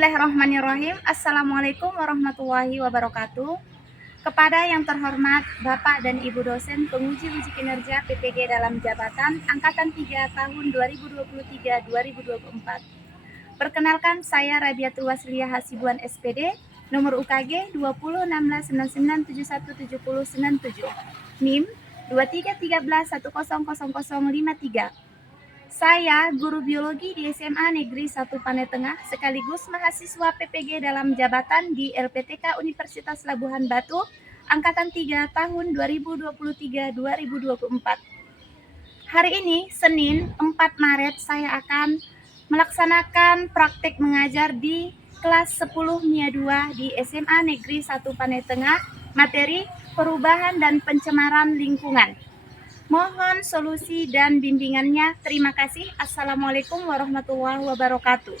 Bismillahirrahmanirrahim. Assalamualaikum warahmatullahi wabarakatuh. Kepada yang terhormat Bapak dan Ibu dosen penguji uji kinerja PPG dalam jabatan Angkatan 3 tahun 2023-2024. Perkenalkan, saya Rabiatul Wasliyah Hasibuan SPD, nomor UKG 201699717097, NIM 2313100053. Saya guru biologi di SMA Negeri 1 Panai Tengah sekaligus mahasiswa PPG dalam jabatan di LPTK Universitas Labuhan Batu Angkatan 3 tahun 2023-2024. Hari ini Senin 4 Maret saya akan melaksanakan praktek mengajar di kelas 10 MIA 2 di SMA Negeri 1 Panai Tengah, materi perubahan dan pencemaran lingkungan. Mohon solusi dan bimbingannya. Terima kasih. Assalamualaikum warahmatullahi wabarakatuh.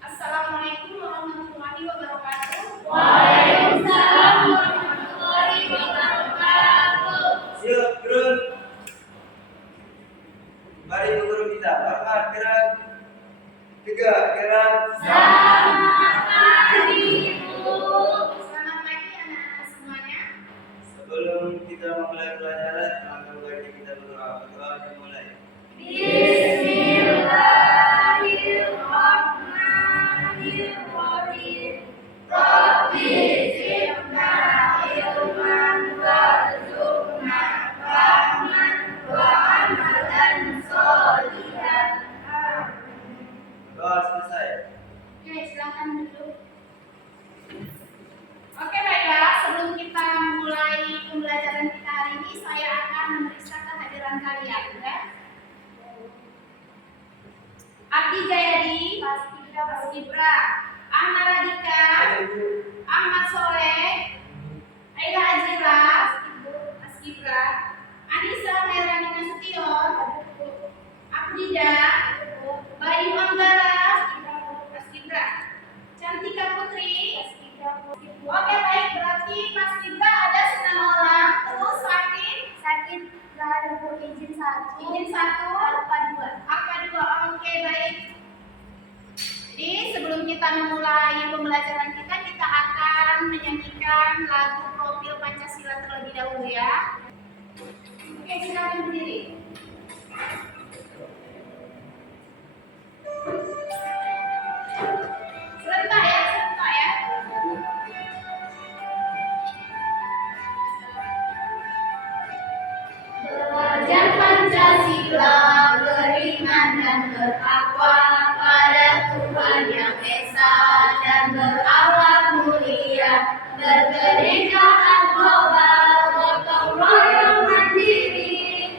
Assalamualaikum warahmatullahi wabarakatuh. Waalaikumsalam warahmatullahi wabarakatuh. Siap, gerak. Mari guru kita hormat gerak. 3 gerak. Selamat pagi, Bu. Selamat pagi anak-anak semuanya. Sebelum kita memulai pelajaran, maka wajib kita berdoa. Berdoa dimulai. Bismillahirrahmanirrahim. Rabbi zidna ilman warzuqna fahman wa amalan sholihan. Doa selesai. Oke, silakan duduk. Oke baiklah, sebelum kita mulai pembelajaran kita hari ini, saya akan memeriksa kehadiran kalian, ya. Abdi Jayadi, Paskibra, Ahmad Radika, Ahmad Soleh, Aida Azira, Paskibra, Anissa Herani Nasution, Abdida, Bayu Anggara, Paskibra, Cantika Putri. Oke baik, berarti Paskibra ada 9 orang, terus sakit nggak ada, Bu. Izin satu, apa dua. Oke baik. Jadi sebelum kita memulai pembelajaran kita akan menyanyikan lagu Profil Pancasila terlebih dahulu, ya. Oke, silakan berdiri. Serentak ya. Belajar Pancasila beriman dan bertakwa pada Tuhan Yang Esa dan berakhlak mulia, berkenegaraan global, gotong royong mandiri,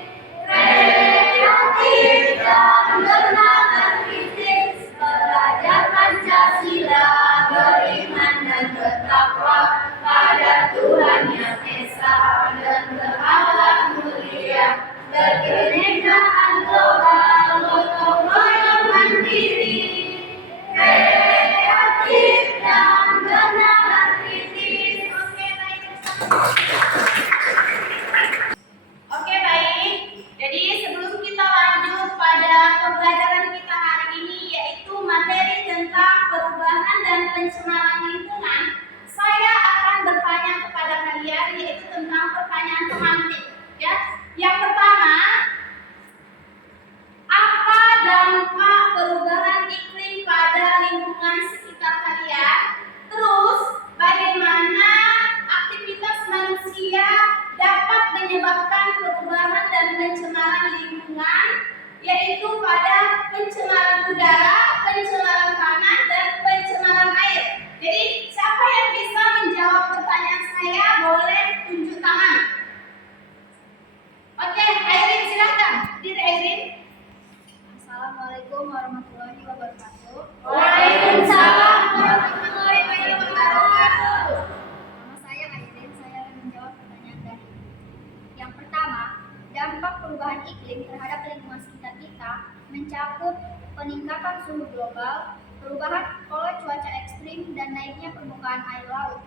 permukaan air laut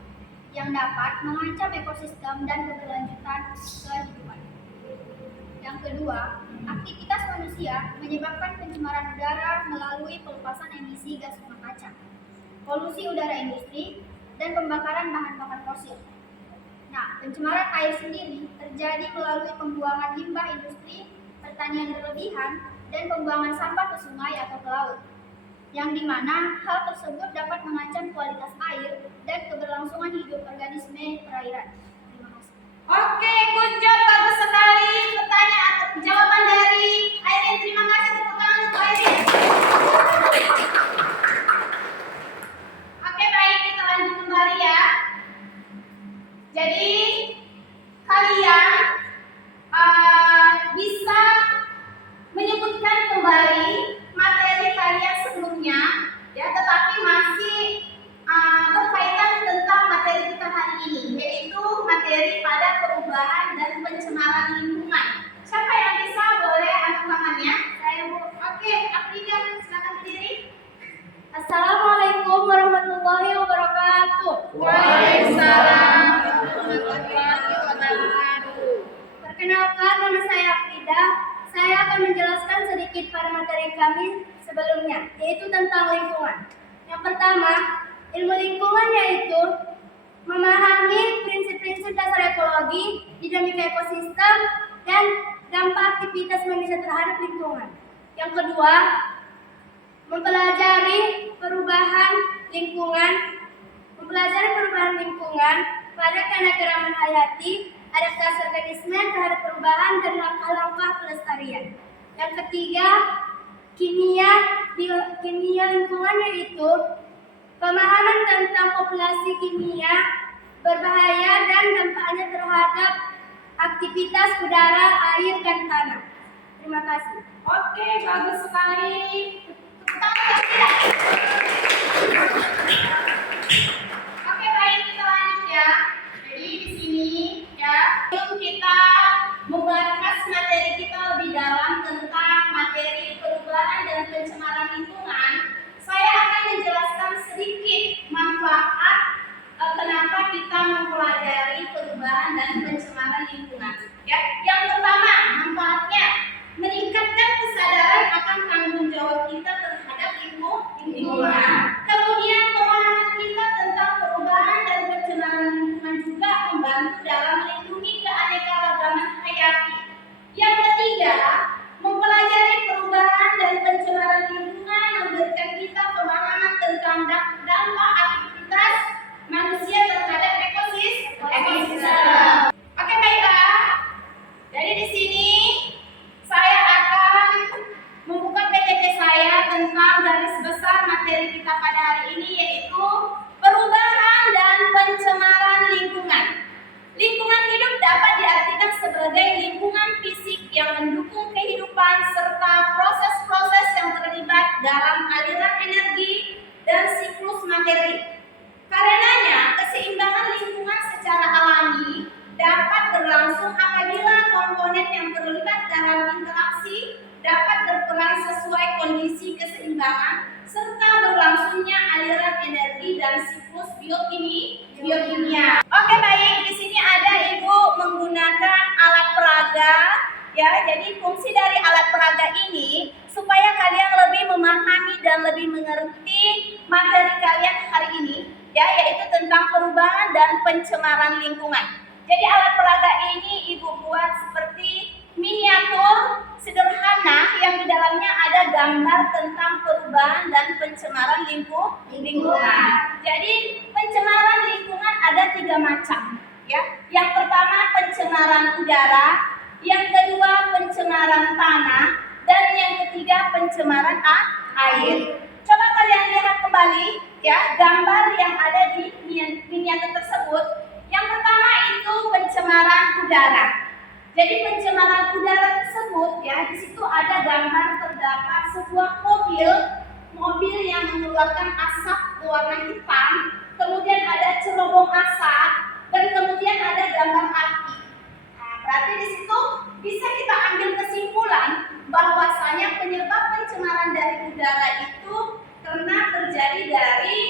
yang dapat mengancam ekosistem dan keberlanjutan kehidupan. Yang kedua, aktivitas manusia menyebabkan pencemaran udara melalui pelepasan emisi gas rumah kaca, polusi udara industri, dan pembakaran bahan bakar fosil. Nah, pencemaran air sendiri terjadi melalui pembuangan limbah industri, pertanian berlebihan, dan pembuangan sampah ke sungai atau ke laut, yang dimana hal tersebut dapat mengancam kualitas air dan keberlangsungan hidup organisme perairan. Terima kasih. Oke, good job, bagus sekali. Pertanyaan atau jawaban dari Airin. Terima kasih, tepuk tangan untuk Airin. Oke, baik, kita lanjut kembali ya. Jadi kalian bisa menyebutkan kembali materi kalian sebelumnya, ya, tetapi masih berkaitan tentang materi kita hari ini, yaitu materi pada perubahan dan pencemaran lingkungan. Siapa yang bisa boleh angkat tangannya? Saya Bu. Oke, Afrida, silakan berdiri. Assalamualaikum warahmatullahi wabarakatuh. Waalaikumsalam warahmatullahi wabarakatuh. Perkenalkan, nama saya Afrida. Saya akan menjelaskan sedikit pada materi kami sebelumnya, yaitu tentang lingkungan. Yang pertama, ilmu lingkungan yaitu memahami prinsip-prinsip dasar ekologi, dinamika ekosistem, dan dampak aktivitas manusia terhadap lingkungan. Yang kedua, mempelajari perubahan lingkungan pada keanekaragaman hayati, adaptasi organisme terhadap perubahan, dan langkah-langkah pelestarian. Yang ketiga, kimia lingkungan yaitu pemahaman tentang populasi kimia berbahaya dan dampaknya terhadap aktivitas udara, air, dan tanah. Terima kasih. Oke, bagus sekali. Oke, baik, kita lanjut ya. Jadi di sini ya, sebelum kita membahas materi kita lebih dalam tentang materi perubahan dan pencemaran lingkungan, saya akan menjelaskan sedikit manfaat kenapa kita mempelajari perubahan dan pencemaran lingkungan. Ya, yang pertama, manfaatnya meningkatkan kesadaran akan tanggung jawab kita terhadap lingkungan. Kemudian pemahaman kita tentang perubahan dan pencemaran lingkungan juga membantu dalam melindungi keanekaragaman hayati. Yang ketiga, mempelajari perubahan dan pencemaran lingkungan memberikan kita pemahaman tentang dampak aktivitas manusia terhadap ekosistem. Oke, baiklah. Jadi di sini saya akan membuka PPT saya tentang garis besar materi kita pada hari ini, yaitu perubahan dan pencemaran lingkungan. Lingkungan hidup dapat diartikan sebagai lingkungan fisik yang mendukung kehidupan serta proses-proses yang terlibat dalam aliran energi dan siklus materi. Karenanya, keseimbangan lingkungan secara alami dapat berlangsung apabila komponen yang terlibat dalam interaksi dapat berperan sesuai kondisi keseimbangan serta berlangsungnya aliran energi dan siklus biokimia. Oke, baik, di sini ada Ibu menggunakan alat peraga ya. Jadi fungsi dari alat peraga ini supaya kalian lebih memahami dan lebih mengerti materi kalian hari ini ya, yaitu tentang perubahan dan pencemaran lingkungan. Jadi alat peraga ini Ibu buat seperti miniatur sederhana yang di dalamnya ada gambar tentang perubahan dan pencemaran lingkungan. Jadi pencemaran lingkungan ada 3 macam ya. Yang pertama pencemaran udara, yang kedua pencemaran tanah, dan yang ketiga pencemaran air. Coba kalian lihat kembali ya gambar yang ada di miniatur tersebut. Yang pertama itu pencemaran udara. Jadi pencemaran udara tersebut ya, di situ ada gambar terdapat sebuah mobil yang mengeluarkan asap warna hitam, kemudian ada cerobong asap, dan kemudian ada gambar api. Nah, berarti di situ bisa kita ambil kesimpulan bahwasanya penyebab pencemaran dari udara itu karena terjadi dari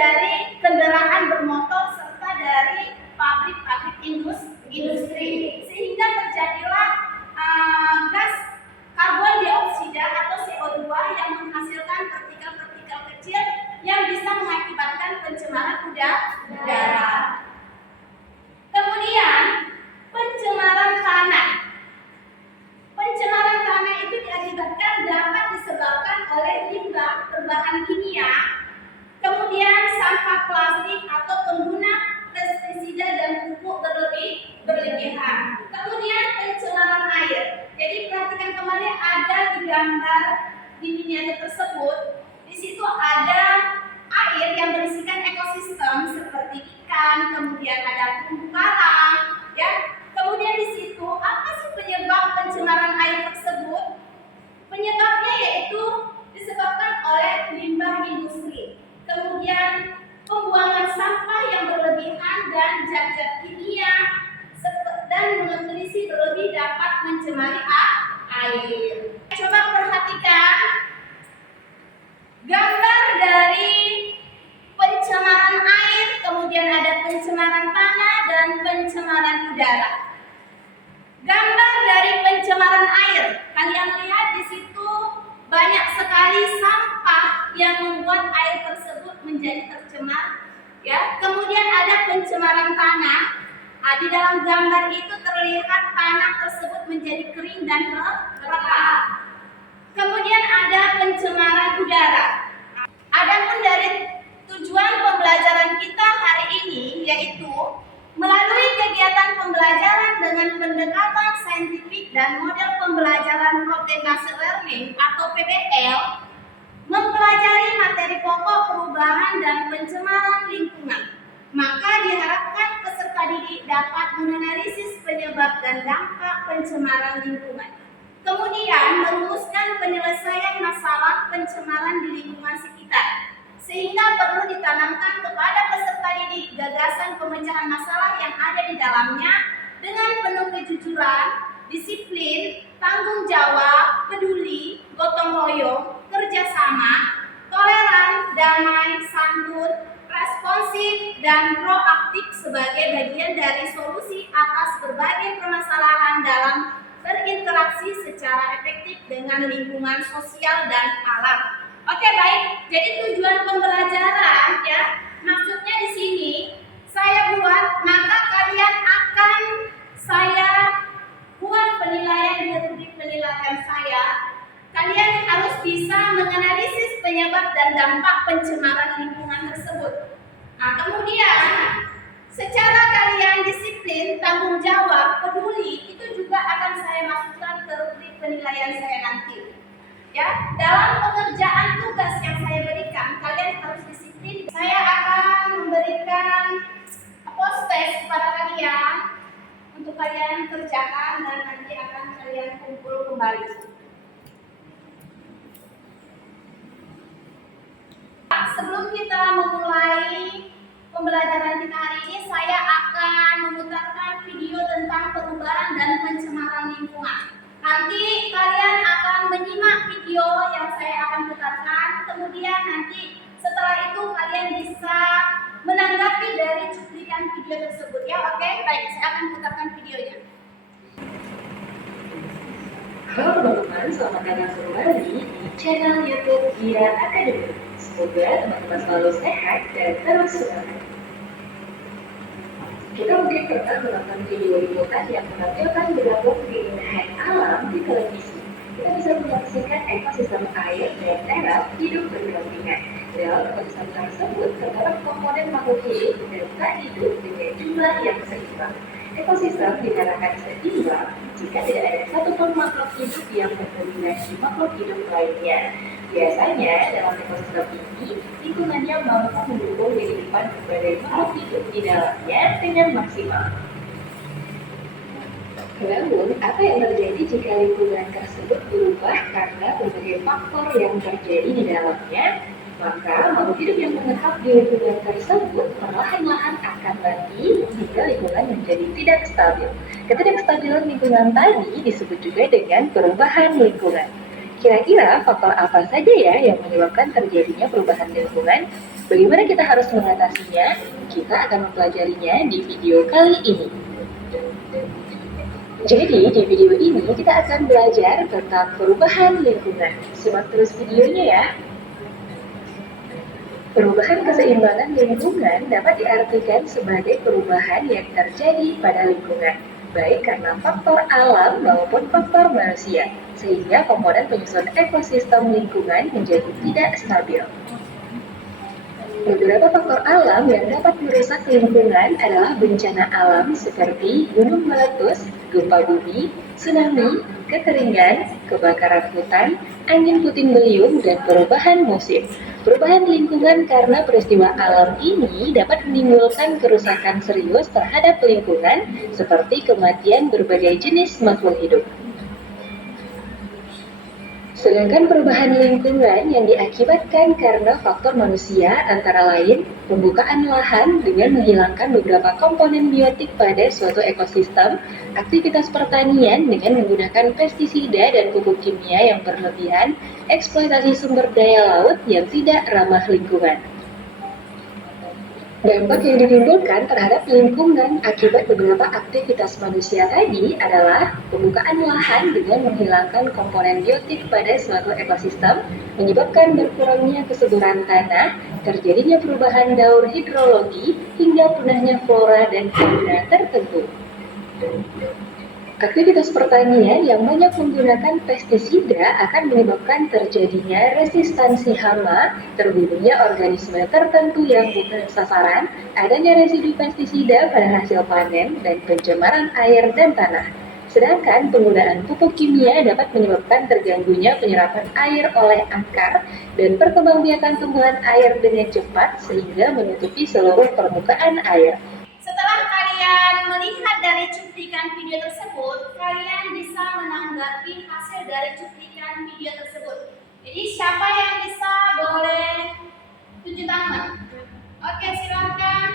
dari kendaraan bermotor serta dari pabrik-pabrik industri, sehingga terjadilah gas karbon dioksida atau CO2 yang menghasilkan partikel-partikel kecil yang bisa mengakibatkan pencemaran udara. Kemudian pencemaran tanah. Pencemaran tanah itu diakibatkan dapat disebabkan oleh limbah berbahan kimia, kemudian sampah plastik atau pengguna pestisida dan pupuk berlebihan. Kemudian pencemaran air. Jadi perhatikan kembali ada di gambar di miniatur tersebut. Di situ ada air yang berisikan ekosistem seperti ikan, kemudian ada terumbu karang, ya. Kemudian di situ apa sih penyebab pencemaran air tersebut? Penyebabnya yaitu disebabkan oleh limbah industri, kemudian pembuangan sampah yang berlebihan dan zat-zat kimia dan nutrisi berlebih dapat mencemari air. Coba perhatikan gambar dari pencemaran air, kemudian ada pencemaran tanah dan pencemaran udara. Gambar dari pencemaran air, kalian lihat di situ banyak sekali sampah yang membuat air tersebut menjadi tercemar, ya. Kemudian ada pencemaran tanah. Di dalam gambar itu terlihat tanah tersebut menjadi kering dan retak. Kemudian ada pencemaran udara. Adapun dari tujuan pembelajaran kita hari ini yaitu melalui kegiatan pembelajaran dengan pendekatan saintifik dan model pembelajaran propaganda learning atau PBL, mempelajari materi pokok perubahan dan pencemaran lingkungan. Maka diharapkan peserta didik dapat menganalisis penyebab dan dampak pencemaran lingkungan. Kemudian merumuskan penyelesaian masalah pencemaran di lingkungan sekitar. Sehingga perlu ditanamkan kepada peserta didik gagasan pemecahan masalah yang ada di dalamnya dengan penuh kejujuran, disiplin, tanggung jawab, peduli, gotong royong, kerjasama, toleran, damai, santun, responsif, dan proaktif sebagai bagian dari solusi atas berbagai permasalahan dalam berinteraksi secara efektif dengan lingkungan sosial dan alam. Oke, baik. Jadi tujuan pembelajaran, ya, maksudnya di sini saya buat, maka kalian akan saya buat penilaian di rubrik penilaian saya. Kalian harus bisa menganalisis penyebab dan dampak pencemaran lingkungan tersebut. Nah, kemudian secara kalian disiplin, tanggung jawab, peduli, itu juga akan saya masukkan ke rubrik penilaian saya nanti. Ya, dalam pengerjaan tugas yang saya berikan, kalian harus disiplin. Saya akan memberikan post test kepada kalian untuk kalian kerjakan dan nanti akan kalian kumpul kembali. Sebelum kita memulai pembelajaran kita hari ini, saya akan memutarkan video tentang perubahan dan pencemaran lingkungan. Nanti kalian akan menyimak video yang saya akan putarkan. Kemudian nanti setelah itu kalian bisa menanggapi dari cuplikan video tersebut, ya. Oke, baik, saya akan putarkan videonya. Halo teman-teman, selamat datang kembali di channel YouTube Gira Academy. Semoga teman-teman selalu sehat dan terus semangat. Kita mungkin pernah menonton video liputan yang menampilkan beberapa keindahan alam di televisi. Kita bisa menyaksikan ekosistem air dan darat hidup berdampingan. Dalam ekosistem tersebut terdapat komponen makhluk hidup dan tak hidup dengan jumlah yang seimbang. Ekosistem dikatakan seimbang jika tidak ada satupun makhluk hidup yang mendominasi makhluk hidup lainnya. Biasanya dalam ekosistem ini, lingkungannya mampu mendukung kehidupan berbagai makhluk hidup di dalamnya dengan maksimal. Namun, apa yang terjadi jika lingkungan tersebut berubah karena berbagai faktor yang terjadi di dalamnya? Maka makhluk hidup yang menetap di lingkungan tersebut perlahan-lahan akan mati hingga lingkungan menjadi tidak stabil. Ketidakstabilan lingkungan tadi disebut juga dengan perubahan lingkungan. Kira-kira faktor apa saja ya yang menyebabkan terjadinya perubahan lingkungan? Bagaimana kita harus mengatasinya? Kita akan mempelajarinya di video kali ini. Jadi, di video ini kita akan belajar tentang perubahan lingkungan. Simak terus videonya ya. Perubahan keseimbangan lingkungan dapat diartikan sebagai perubahan yang terjadi pada lingkungan, baik karena faktor alam maupun faktor manusia, sehingga komponen penyusun ekosistem lingkungan menjadi tidak stabil. Beberapa faktor alam yang dapat merusak lingkungan adalah bencana alam seperti gunung meletus, gempa bumi, tsunami, kekeringan, kebakaran hutan, angin puting beliung, dan perubahan musim. Perubahan lingkungan karena peristiwa alam ini dapat menimbulkan kerusakan serius terhadap lingkungan seperti kematian berbagai jenis makhluk hidup. Sedangkan perubahan lingkungan yang diakibatkan karena faktor manusia antara lain pembukaan lahan dengan menghilangkan beberapa komponen biotik pada suatu ekosistem, aktivitas pertanian dengan menggunakan pestisida dan pupuk kimia yang berlebihan, eksploitasi sumber daya laut yang tidak ramah lingkungan. Dampak yang ditimbulkan terhadap lingkungan akibat beberapa aktivitas manusia tadi adalah pembukaan lahan dengan menghilangkan komponen biotik pada suatu ekosistem, menyebabkan berkurangnya kesuburan tanah, terjadinya perubahan daur hidrologi, hingga punahnya flora dan fauna tertentu. Aktivitas pertanian yang banyak menggunakan pestisida akan menyebabkan terjadinya resistansi hama, terbunuhnya organisme tertentu yang bukan sasaran, adanya residu pestisida pada hasil panen, dan pencemaran air dan tanah. Sedangkan penggunaan pupuk kimia dapat menyebabkan terganggunya penyerapan air oleh akar dan perkembangbiakan tumbuhan air dengan cepat sehingga menutupi seluruh permukaan air. Setelah kalian melihat dari cuplikan video tersebut, kalian bisa menanggapi hasil dari cuplikan video tersebut. Jadi siapa yang bisa boleh tunjuk tangan? Oke, silakan.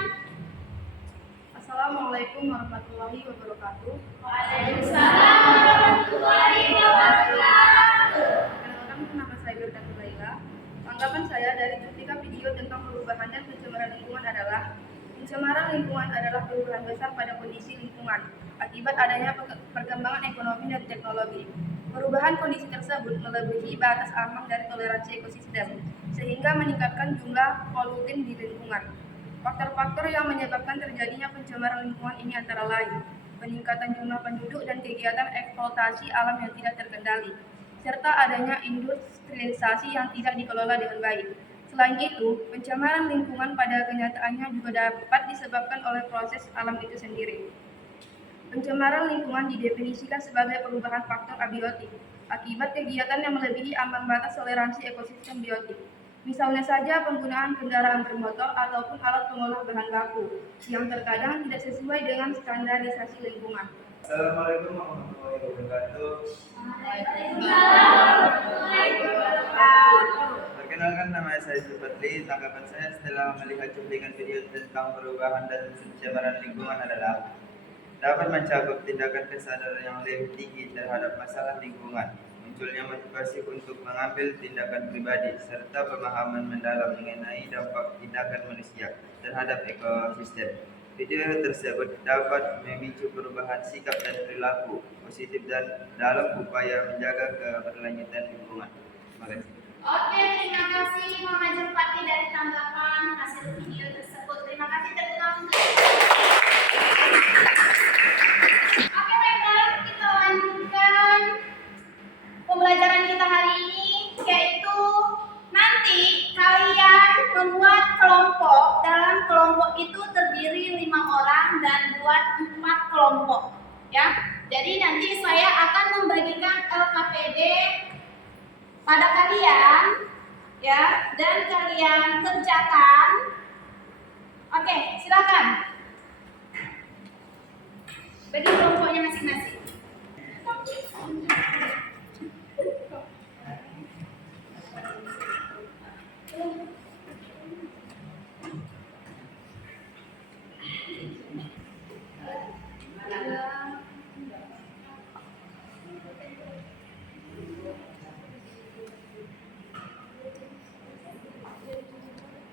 Assalamualaikum warahmatullahi wabarakatuh. Waalaikumsalam warahmatullahi wabarakatuh. Perkenalkan, nama saya Gerdana Laila. Tanggapan saya dari cuplikan video tentang perubahan dan pencemaran lingkungan adalah pencemaran lingkungan adalah perubahan besar pada kondisi lingkungan akibat adanya perkembangan ekonomi dan teknologi. Perubahan kondisi tersebut melebihi batas aman dari toleransi ekosistem, sehingga meningkatkan jumlah polutan di lingkungan. Faktor-faktor yang menyebabkan terjadinya pencemaran lingkungan ini antara lain peningkatan jumlah penduduk dan kegiatan eksploitasi alam yang tidak terkendali, serta adanya industrialisasi yang tidak dikelola dengan baik. Selain itu, pencemaran lingkungan pada kenyataannya juga dapat disebabkan oleh proses alam itu sendiri. Pencemaran lingkungan didefinisikan sebagai perubahan faktor abiotik akibat kegiatan yang melebihi ambang batas toleransi ekosistem biotik. Misalnya saja penggunaan kendaraan bermotor ataupun alat pengolah bahan baku yang terkadang tidak sesuai dengan standarisasi lingkungan. Assalamualaikum warahmatullahi wabarakatuh. Perkenalkan, nama saya Zulfatli. Tanggapan saya setelah melihat cuplikan video tentang perubahan dan pencemaran lingkungan adalah dapat mencakup tindakan kesadaran yang lebih tinggi terhadap masalah lingkungan, munculnya motivasi untuk mengambil tindakan pribadi, serta pemahaman mendalam mengenai dampak tindakan manusia terhadap ekosistem. Video tersebut dapat memicu perubahan sikap dan perilaku positif dan dalam upaya menjaga keberlanjutan lingkungan. Terima kasih. Oke, terima kasih Muhammad Zulfati dari tanggapan hasil video tersebut. Terima kasih teman-teman. Oke, baiklah, kita lanjutkan pembelajaran kita hari ini, yaitu nanti kalian membuat kelompok. Dalam kelompok itu terdiri 5 orang dan buat 4 kelompok, ya. Jadi nanti saya akan membagikan LKPD pada kalian, ya, dan kalian kerjakan. Oke, silakan. Bagi kelompoknya masing-masing.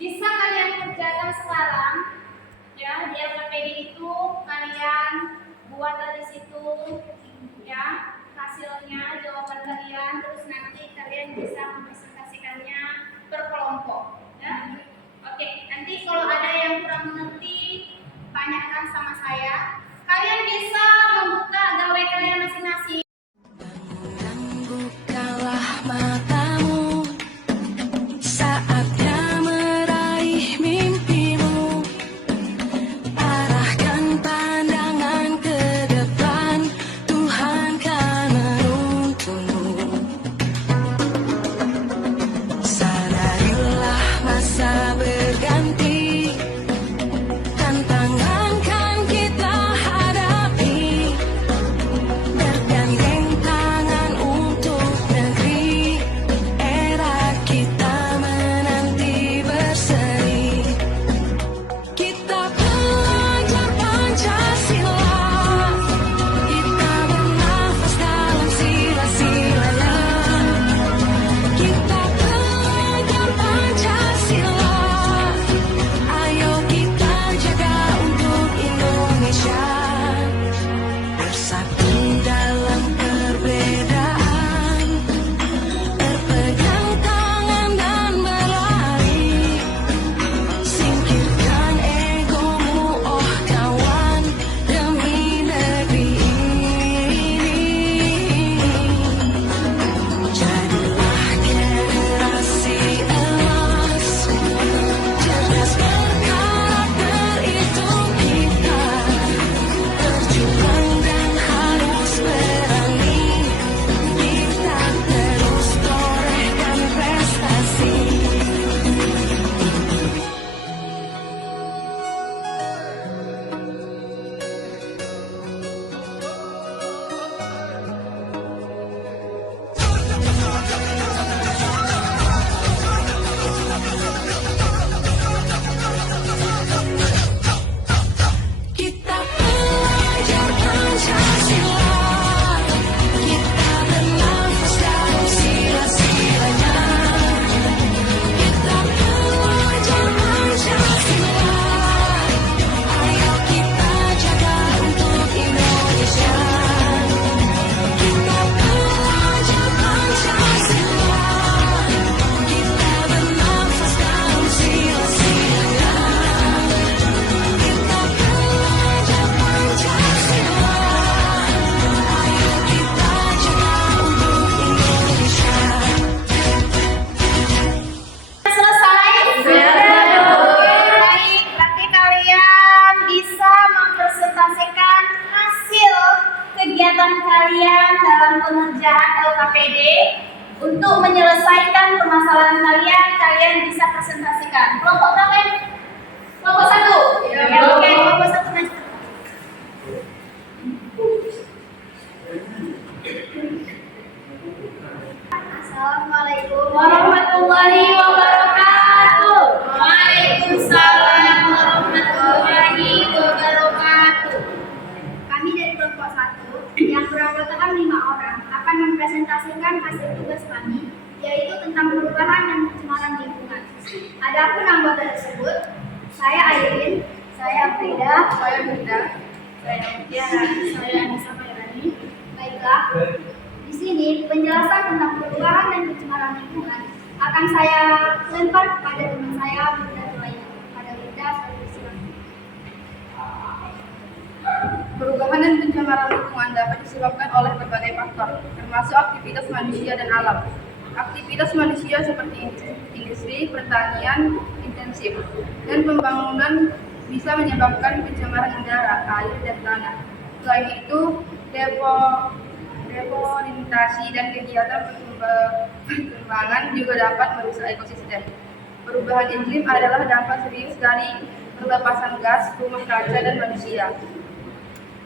Bisa buat dari situ ya hasilnya, jawaban kalian, terus nanti kalian bisa mempresentasikannya per kelompok ya. Oke, nanti kalau ada yang kurang mengerti tanyakan sama saya. Kalian bisa membuka gawai kalian masing-masing. Bukalah matamu, saatnya meraih mimpimu. Arahkan pandangan ke depan, Tuhan kan menuntunmu. Sadarilah masa berganti, tantangan kan kita hadapi. Bergandeng tangan untuk negeri, era kita menanti berseri. Kita belajar Pancasila, kita bernafas dalam sila-silanya. Kita belajar Pancasila, ayo kita jaga untuk Indonesia. Bersatu dalam perbedaan, berpegang tangan dan berlari. Singkirkan egomu, oh kawan, demi negeri ini. Jadilah generasi emas, cerdas berkarakter itu kita. Berjuang dan harus berani, kita terus torehkan prestasi. Kita belajar Pancasila, kita bernafas dalam sila-silanya. Kita belajar Pancasila, ayo kita jaga untuk Indonesia. Kita belajar Pancasila, kita bernafas dalam sila-silanya. Kita belajar Pancasila, ayo kita jaga untuk Indonesia. Selesai? Baik, berarti kalian bisa mempresentasikan hasil kegiatan kalian dalam pengerjaan LKPD. Untuk menyelesaikan permasalahan kalian, kalian bisa presentasikan. Kelompok berapa ini? Kelompok 1? Ya, oke, kelompok 1 maju. Assalamualaikum Warahmatullahi wabarakatuh. Waalaikumsalam warahmatullahi wabarakatuh. Kami dari kelompok 1 yang beranggotakan 5 orang akan mempresentasikan hasil tugas kami, yaitu tentang perubahan dan pencemaran lingkungan. Adapun anggota tersebut, saya Airin, saya Frida, Saya Bunda. saya Mutiara, saya Anissa Mairani. Baiklah, di sini penjelasan tentang perubahan dan pencemaran lingkungan akan saya lempar kepada teman saya Bunda Nuraini. Pada Bunda, saya bersilakan. Perubahan dan pencemaran lingkungan dapat disebabkan oleh berbagai faktor, termasuk aktivitas manusia dan alam. Aktivitas manusia seperti industri, pertanian intensif, dan pembangunan bisa menyebabkan pencemaran udara, air, dan tanah. Selain itu, deforestasi dan kegiatan perkembangan juga dapat merusak ekosistem. Perubahan iklim adalah dampak serius dari pelepasan gas rumah kaca dan manusia,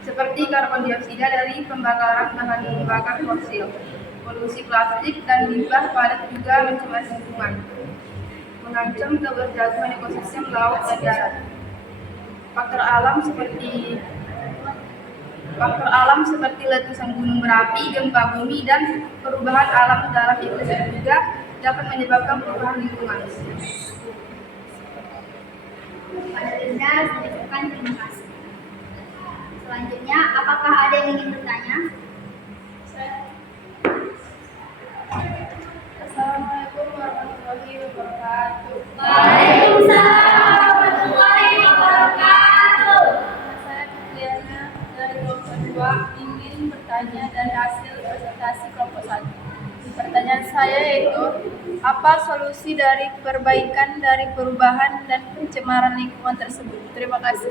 seperti karbon dioksida dari pembakaran bahan bakar fosil. Polusi plastik dan limbah padat juga mencemari lingkungan, mengancam keberjagaman ekosistem laut dan darat. Faktor alam seperti letusan gunung berapi, gempa bumi, dan perubahan alam dalam iklim juga dapat menyebabkan perubahan lingkungan. Pada Linda, saya ucapkan terima kasih. Selanjutnya, apakah apa solusi dari perbaikan dari perubahan dan pencemaran lingkungan tersebut? Terima kasih.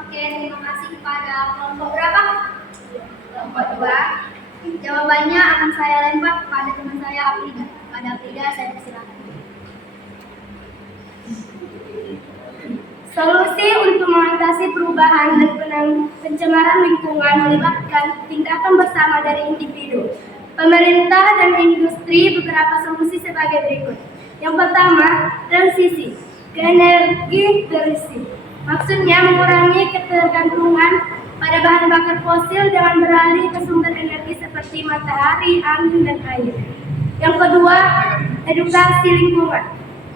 Oke, terima kasih kepada kelompok berapa? Kelompok 2. Jawabannya akan saya lempar kepada teman saya Afrida. Pada Afrida saya persilakan. Solusi untuk mengatasi perubahan dan pencemaran lingkungan melibatkan tindakan bersama dari individu, pemerintah, dan industri. Beberapa solusi sebagai berikut. Yang pertama, transisi ke energi bersih. Maksudnya mengurangi ketergantungan pada bahan bakar fosil dengan beralih ke sumber energi seperti matahari, angin, dan air. Yang kedua, edukasi lingkungan.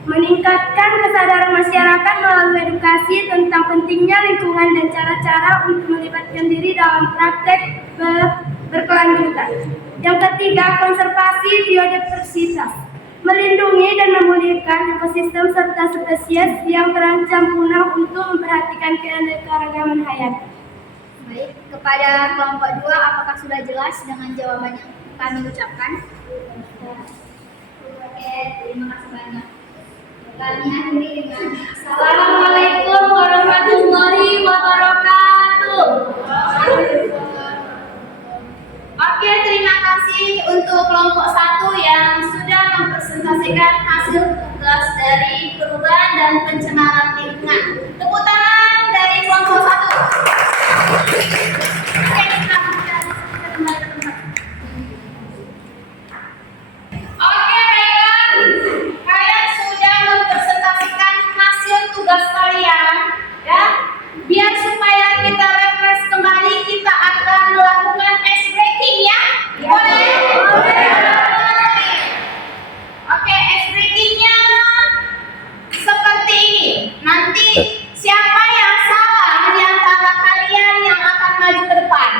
Meningkatkan kesadaran masyarakat melalui edukasi tentang pentingnya lingkungan dan cara-cara untuk melibatkan diri dalam praktek berkelanjutan. Yang ketiga, konservasi biodiversitas. Melindungi dan memulihkan ekosistem serta spesies yang terancam punah untuk memperhatikan keanekaragaman hayati. Baik, kepada kelompok 2, apakah sudah jelas dengan jawaban yang kami ucapkan? Oke, terima kasih banyak. Kami akhiri dengan Assalamualaikum warahmatullahi wabarakatuh. Oke, terima kasih untuk kelompok 1 yang sudah mempresentasikan hasil tugas dari perubahan dan pencemaran lingkungan. Tepuk tangan dari kelompok 1. Oke, kita kembali ke tempat. Oke, baiklah. Kalian sudah mempresentasikan hasil tugas kalian, ya. Biar supaya kita refresh kembali, kita akan melakukan ice breaking, ya. Boleh? Oke, ice breakingnya seperti ini. Nanti siapa yang salah di antara kalian yang akan maju ke depan.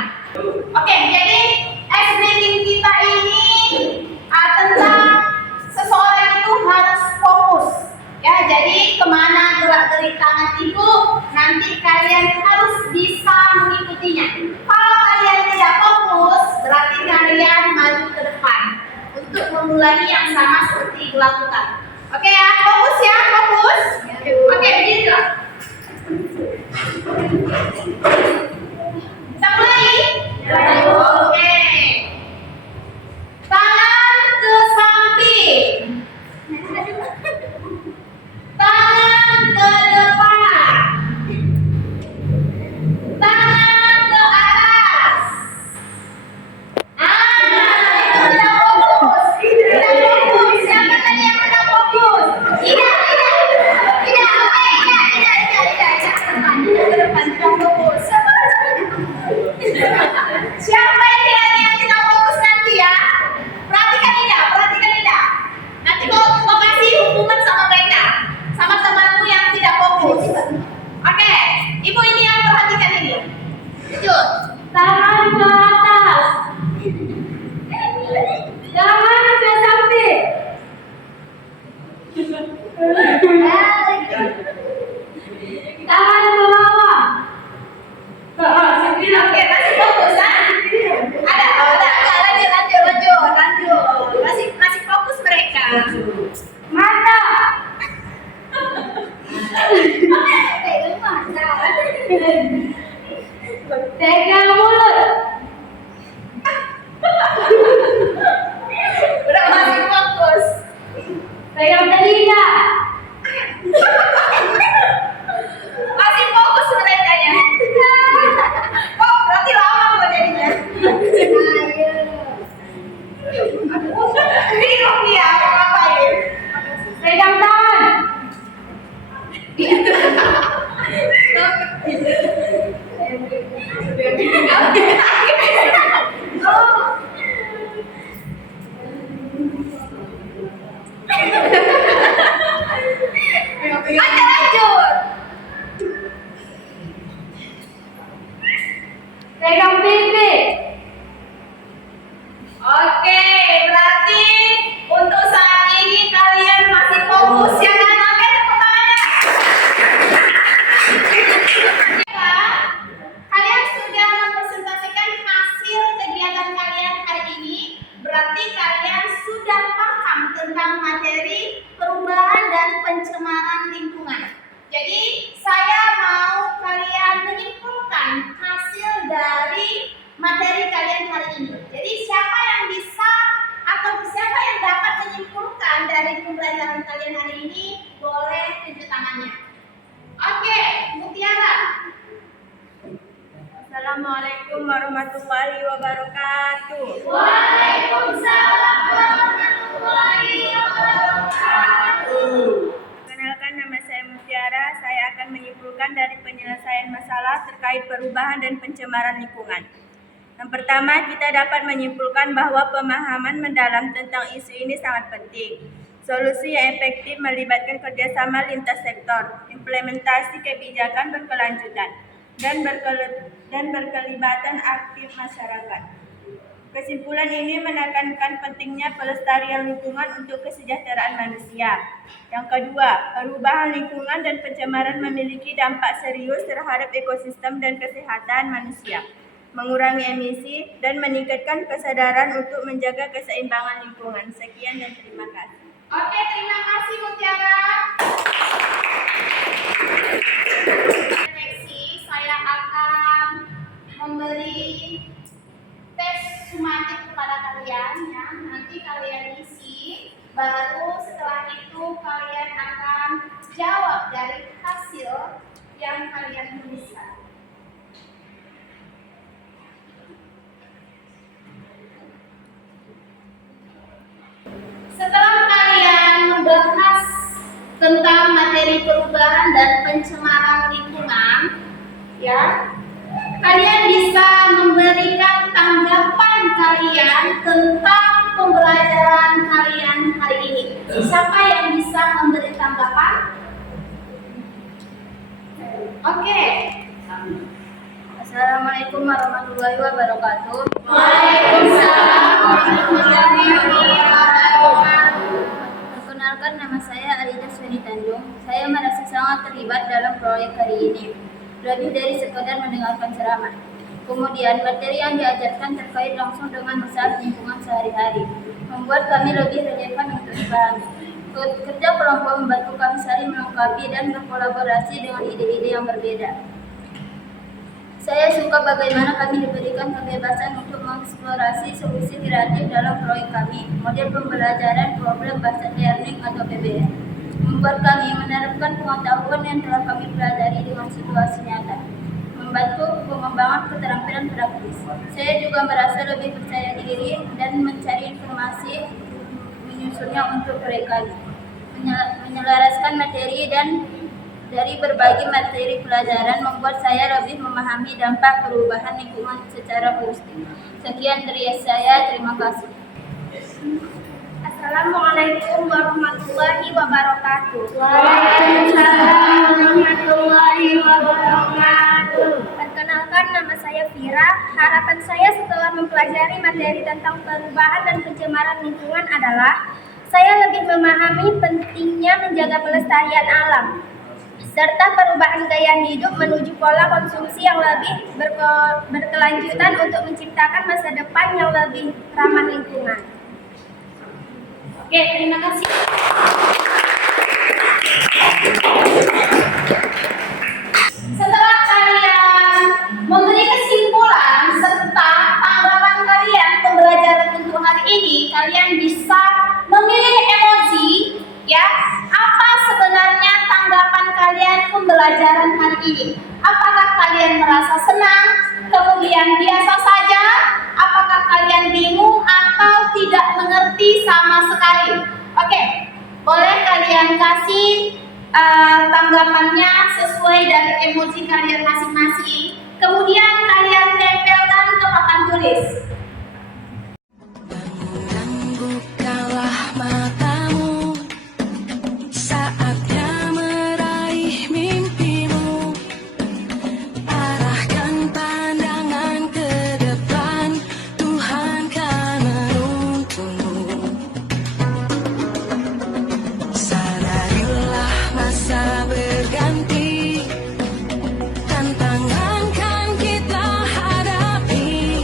Oke, jadi ice breaking kita ini tentang seseorang itu harus fokus. Ya, jadi kemana gerak-gerik tangan ibu, nanti kalian harus bisa mengikutinya. Kalau kalian tidak fokus, berarti kalian maju ke depan untuk memulai yang sama seperti dilakukan. Oke ya, fokus ya, fokus. Oke, beginilah. Kita mulai. Oke. Tangan ke samping. Tangan ke depan. Tangan ke atas. Itu tidak fokus. Tidak fokus. Siapa tadi yang tidak fokus? Tidak. Oke, tidak. Ke depan, tidak fokus. Siapa yang tidak fokus nanti ya? Perhatikan tidak. Nanti kau kasih hukuman sama mereka, sama temanmu yang tidak fokus. Oke, ibu ini yang perhatikan ini. Lanjut. Tangan ke atas. Tangan ke samping. Tangan ke bawah. Oke, masih fokus kan? Ada. Lanjut. Masih fokus mereka. Mata. Pegang mata. Pegang mulut. Udah masih fokus. Pegang telinga. Masih fokus mereka ya. Oh, berarti lama kok jadinya. Bingung dia mau ngapain. Pegang tangan. Lanjut. Pegang pipi. Oke, berarti untuk saat ini kalian masih fokus ya kan? Oke, tepuk tangannya. Kalian sudah mempresentasikan hasil kegiatan kalian hari ini. Berarti kalian sudah paham tentang materi Assalamualaikum warahmatullahi wabarakatuh. Waalaikumsalam warahmatullahi wabarakatuh. Perkenalkan, nama saya Mutiara. Saya akan menyimpulkan dari penyelesaian masalah terkait perubahan dan pencemaran lingkungan. Yang pertama, kita dapat menyimpulkan bahwa pemahaman mendalam tentang isu ini sangat penting. Solusi yang efektif melibatkan kerjasama lintas sektor, implementasi kebijakan berkelanjutan, dan berkelibatan aktif masyarakat. Kesimpulan ini menekankan pentingnya pelestarian lingkungan untuk kesejahteraan manusia. Yang kedua, perubahan lingkungan dan pencemaran memiliki dampak serius terhadap ekosistem dan kesehatan manusia, mengurangi emisi, dan meningkatkan kesadaran untuk menjaga keseimbangan lingkungan. Sekian dan terima kasih. Oke, terima kasih Mutiara. Seleksi, saya akan memberi tes sumatif kepada kalian ya. Nanti kalian isi, baru setelah itu kalian akan jawab dari hasil yang kalian tuliskan. Setelah kalian membahas tentang materi perubahan dan pencemaran lingkungan, ya, kalian bisa memberikan tanggapan kalian tentang pembelajaran kalian hari ini. Siapa yang bisa memberi tanggapan? Oke. Assalamualaikum warahmatullahi wabarakatuh. Waalaikumsalam warahmatullahi wabarakatuh. Perkenalkan, nama saya Alida Sweni Tanjung. Saya merasa sangat terlibat dalam proyek hari ini, lebih dari sekedar mendengarkan ceramah. Kemudian materi yang diajarkan terkait langsung dengan masalah lingkungan sehari-hari, membuat kami lebih relevan untuk dipahami. Kerja kelompok membantu kami saling melengkapi dan berkolaborasi dengan ide-ide yang berbeda. Saya suka bagaimana kami diberikan kebebasan untuk mengeksplorasi solusi kreatif dalam proyek kami. Model pembelajaran problem based learning atau PBL membuat kami menerapkan pengetahuan yang telah kami pelajari dengan situasi nyata, membantu pengembangan keterampilan praktis. Saya juga merasa lebih percaya diri dan mencari informasi menyusunnya untuk proyek kami, menyelaraskan materi dan dari berbagi materi pelajaran membuat saya lebih memahami dampak perubahan lingkungan secara holistik. Sekian dari saya, terima kasih. Assalamualaikum warahmatullahi wabarakatuh. Waalaikumsalam warahmatullahi wabarakatuh. Perkenalkan, nama saya Vira. Harapan saya setelah mempelajari materi tentang perubahan dan pencemaran lingkungan adalah saya lebih memahami pentingnya menjaga pelestarian alam, serta perubahan gaya hidup menuju pola konsumsi yang lebih berkelanjutan untuk menciptakan masa depan yang lebih ramah lingkungan. Oke, terima kasih. Setelah kalian memberi kesimpulan serta tanggapan kalian pembelajaran untuk hari ini, kalian bisa memilih emoji, ya. Apa sebenarnya tanggapan kalian pembelajaran hari ini? Apakah kalian merasa senang, kemudian biasa saja? Apakah kalian bingung atau tidak mengerti sama sekali? Oke, boleh kalian kasih tanggapannya sesuai dari emoji kalian masing-masing. Kemudian kalian tempelkan ke papan tulis. Dan bukalah matamu, saatnya meraih mimpimu. Arahkan pandangan ke depan, Tuhan kan menuntunmu. Sadarilah masa berganti, tantangan kan kita hadapi.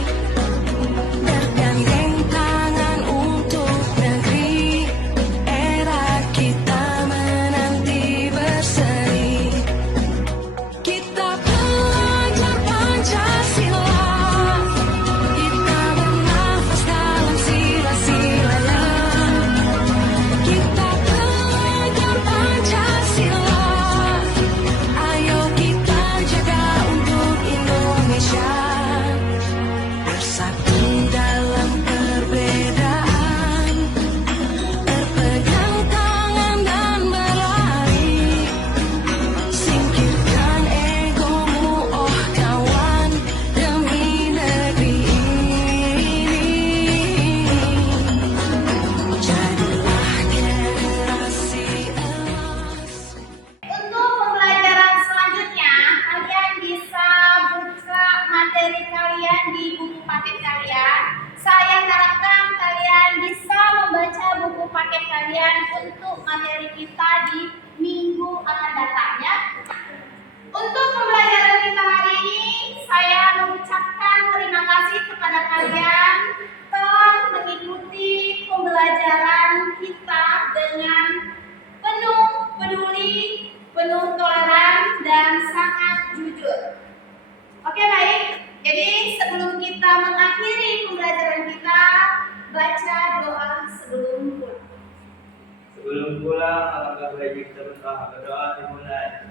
Sebelum pulang, alangkah baik kita bersama berdoa dimulai.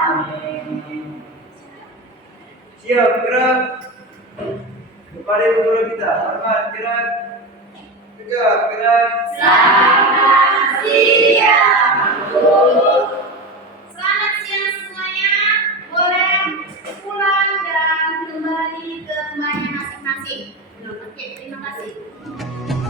Amin. Siap, gerak. Kepada ibu guru kita, hormat, gerak. Tegak, gerak. Selamat siang semuanya. Boleh pulang dan kembali ke rumahnya masing-masing. Oke, terima kasih.